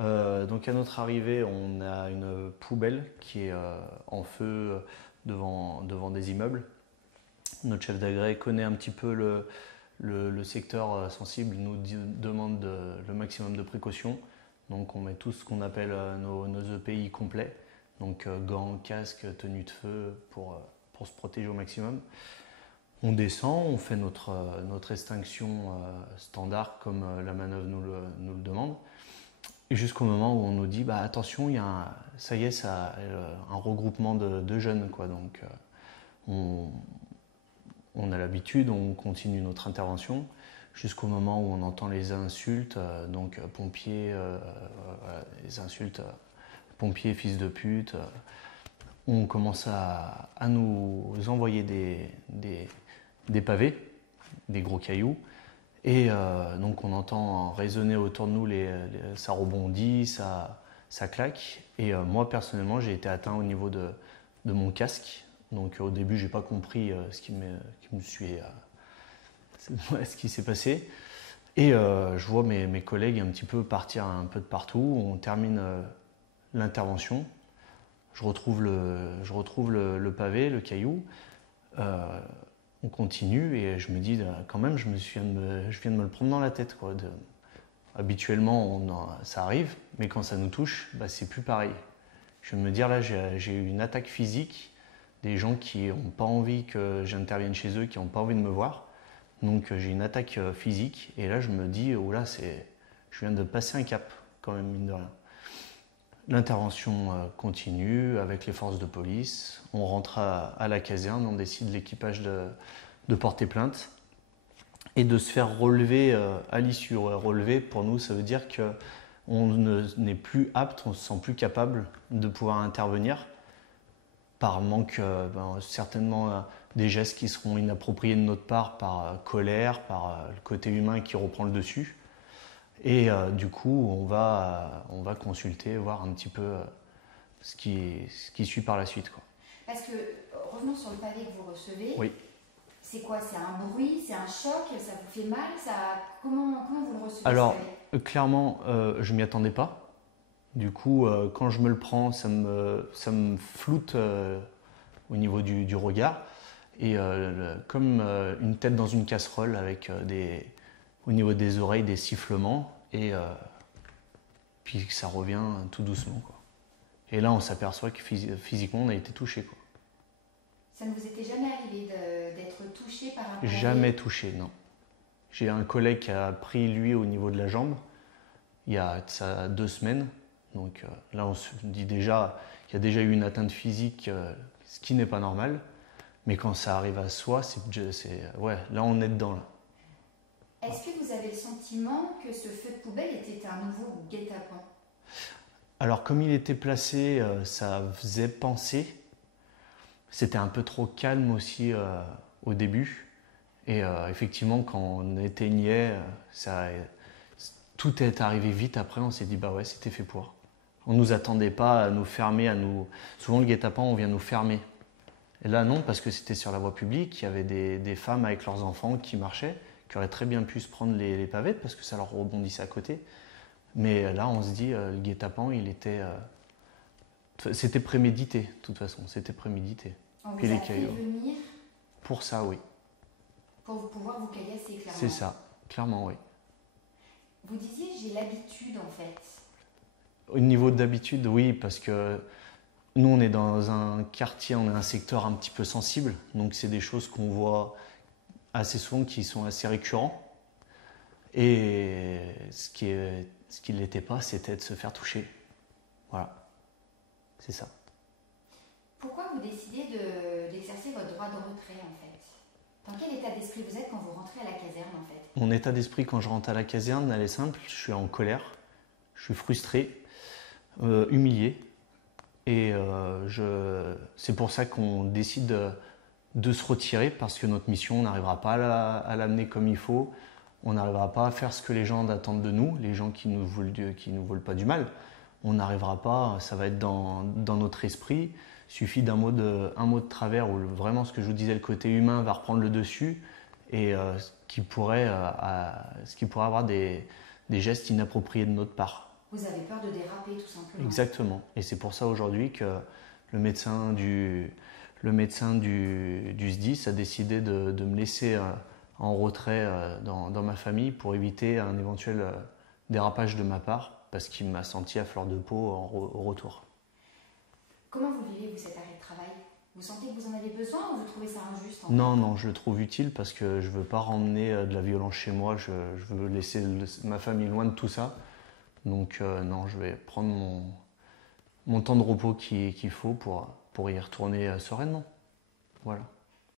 Donc à notre arrivée, on a une poubelle qui est en feu devant des immeubles. Notre chef d'agré connaît un petit peu le secteur sensible, nous demande le maximum de précautions. Donc on met tout ce qu'on appelle nos EPI complets, donc gants, casques, tenue de feu pour se protéger au maximum. On descend, on fait notre extinction standard comme la manœuvre nous le demande. Et jusqu'au moment où on nous dit attention, ça y est, ça un regroupement de jeunes, quoi. Donc on a l'habitude, on continue notre intervention jusqu'au moment où on entend les insultes, donc pompiers, les insultes, pompiers, fils de pute. On commence à nous envoyer des pavés, des gros cailloux. Et donc on entend résonner autour de nous, ça rebondit, ça claque. Et moi personnellement, j'ai été atteint au niveau de mon casque. Donc au début, j'ai pas compris ce qui s'est passé. Et je vois mes collègues un petit peu partir un peu de partout. On termine l'intervention. Je retrouve le pavé, le caillou. On continue et je me dis quand même, je viens de me le prendre dans la tête, quoi. Habituellement, ça arrive, mais quand ça nous touche, c'est plus pareil. Je viens de me dire là, j'ai eu une attaque physique, des gens qui n'ont pas envie que j'intervienne chez eux, qui n'ont pas envie de me voir. Donc j'ai une attaque physique et là je me dis, oh là, je viens de passer un cap quand même, mine de rien. L'intervention continue avec les forces de police. On rentre à la caserne, on décide l'équipage de porter plainte et de se faire relever à l'issue. Relever, pour nous, ça veut dire qu'on n'est plus apte, on ne se sent plus capable de pouvoir intervenir par manque, certainement des gestes qui seront inappropriés de notre part, par colère, par le côté humain qui reprend le dessus. Et du coup, on va consulter, voir un petit peu ce qui suit par la suite, quoi. Parce que, revenons sur le pavé que vous recevez. Oui. C'est quoi? C'est un bruit? C'est un choc? Ça vous fait mal? Comment vous le recevez? Alors, clairement, je ne m'y attendais pas. Du coup, quand je me le prends, ça me floute au niveau du regard. Et comme une tête dans une casserole avec au niveau des oreilles, des sifflements, et puis ça revient tout doucement, quoi. Et là, on s'aperçoit que physiquement, on a été touché, quoi. Ça ne vous était jamais arrivé d'être touché par un pavé? Jamais touché, non. J'ai un collègue qui a pris, lui, au niveau de la jambe, il y a ça 2 semaines. Donc là, on se dit déjà qu'il y a déjà eu une atteinte physique, ce qui n'est pas normal. Mais quand ça arrive à soi, ouais, là, on est dedans, là. Est-ce que vous avez le sentiment que ce feu de poubelle était un nouveau guet-apens? Alors, comme il était placé, ça faisait penser. C'était un peu trop calme aussi au début. Et effectivement, quand on éteignait, tout est arrivé vite après. On s'est dit, ouais, c'était fait pour. On ne nous attendait pas à nous fermer, Souvent, le guet-apens, on vient nous fermer. Et là, non, parce que c'était sur la voie publique. Il y avait des femmes avec leurs enfants qui marchaient, qui auraient très bien pu se prendre les pavés parce que ça leur rebondissait à côté. Mais là, on se dit, le guet-apens, c'était prémédité, de toute façon, c'était prémédité. On vous a fait venir pour ça, oui. Pour pouvoir vous caillasser, clairement. C'est ça, clairement, oui. Vous disiez, j'ai l'habitude, en fait. Au niveau d'habitude, oui, parce que nous, on est dans un quartier, on est un secteur un petit peu sensible, donc c'est des choses qu'on voit assez souvent, qui sont assez récurrents. Et ce qui ne l'était pas, c'était de se faire toucher. Voilà, c'est ça. Pourquoi vous décidez d'exercer votre droit de retrait, en fait? Dans quel état d'esprit vous êtes quand vous rentrez à la caserne, en fait? Mon état d'esprit quand je rentre à la caserne, elle est simple, je suis en colère, je suis frustré, humilié. Et c'est pour ça qu'on décide de se retirer, parce que notre mission, on n'arrivera pas à l'amener comme il faut. On n'arrivera pas à faire ce que les gens attendent de nous, les gens qui nous veulent pas du mal. On n'arrivera pas, ça va être dans notre esprit. Il suffit un mot de travers où vraiment ce que je vous disais, le côté humain va reprendre le dessus et ce qui pourrait avoir des gestes inappropriés de notre part. Vous avez peur de déraper tout simplement. Exactement. Et c'est pour ça aujourd'hui que le médecin du SDIS a décidé de me laisser en retrait dans ma famille pour éviter un éventuel dérapage de ma part, parce qu'il m'a senti à fleur de peau au retour. Comment vous vivez, vous, cet arrêt de travail? Vous sentez que vous en avez besoin ou vous trouvez ça injuste Non, je le trouve utile parce que je ne veux pas ramener de la violence chez moi, je veux laisser ma famille loin de tout ça. Donc non, je vais prendre mon temps de repos qu'il faut pour y retourner sereinement. Voilà.